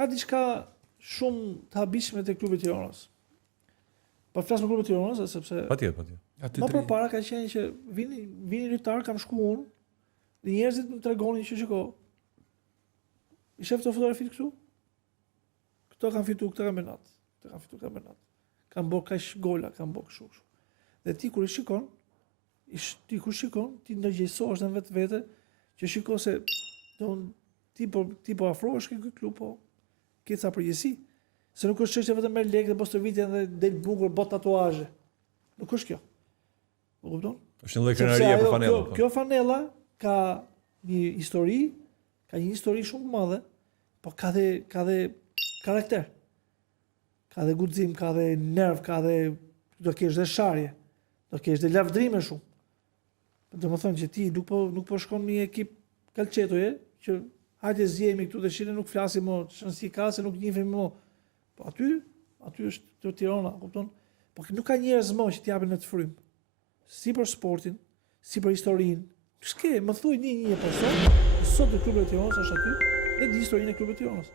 ka diçka shumë të habishme te klubi i Tiranës. Po flas me klubin e Tiranës sepse Patjetër. Më përpara ka qenë që vini lojtar, kam shku unë, dhe njerëzit më tregonin që shiko. I shef të fotografitë këtu? Këto kanë fitu këtë kampionat. Këto kanë fitu kampionat. Kanë bërë kaq gola, kanë bërë kështu. Dhe ti kur shikon, ti ndërgjegjësohesh në vetvete që shiko se ti po afrohesh ke ky klub, po ke ca përgjegjësi. Se nuk është çështje vetëm me lekë dhe posto vitja dhe del bukur bot tatuazhe. Nuk është kjo. Po kupton? Është një lloj krenarie për fanellën. Kjo fanella ka një histori shumë të madhe, po ka dhe karakter. Ka dhe guxim, ka dhe nerv, do kesh dhe sharje, do kesh dhe lavdrime shumë. Do të thonë që ti nuk po shkon në një ekip kalçetoje që hajde zjehemi këtu dhe shine nuk flasim më, ç'si ka se nuk njihemi më. Po aty është të Tirana, kupton? Po nuk ka njerëz më që t'japin në të frym. Si për sportin, si për historinë. S'ke, më thuj një person, sot në klubin e Tiranës është aty, dhe di historinë e klubit të Tiranës.